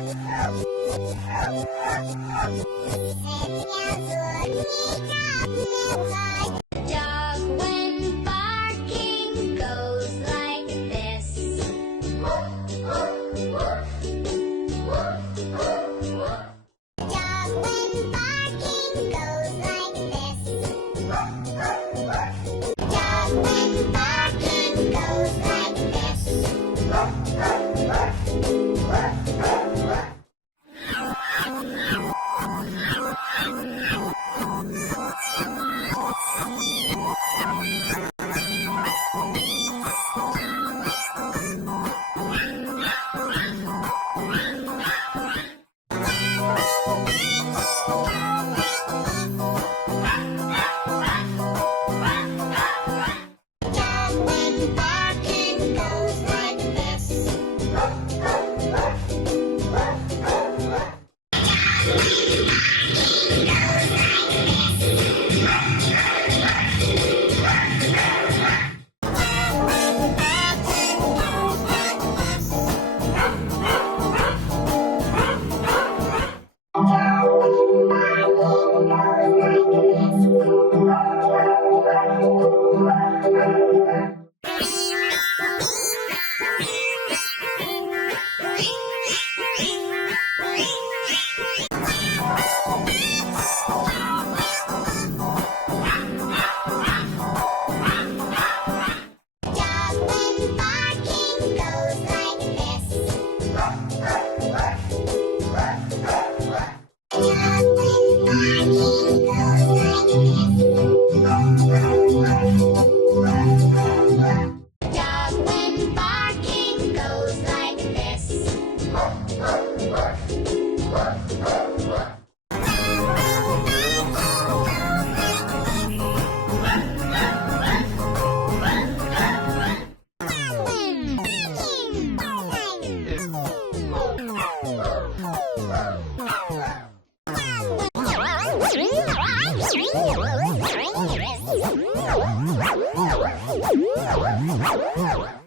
Dog when barking goes like this. Dog when barking goes like this. Dog when barking goes like this. Dog when barking goes like this. Dog when barking goes like this. Dog when barking goes like this. Dog when barking goes like this. Wow.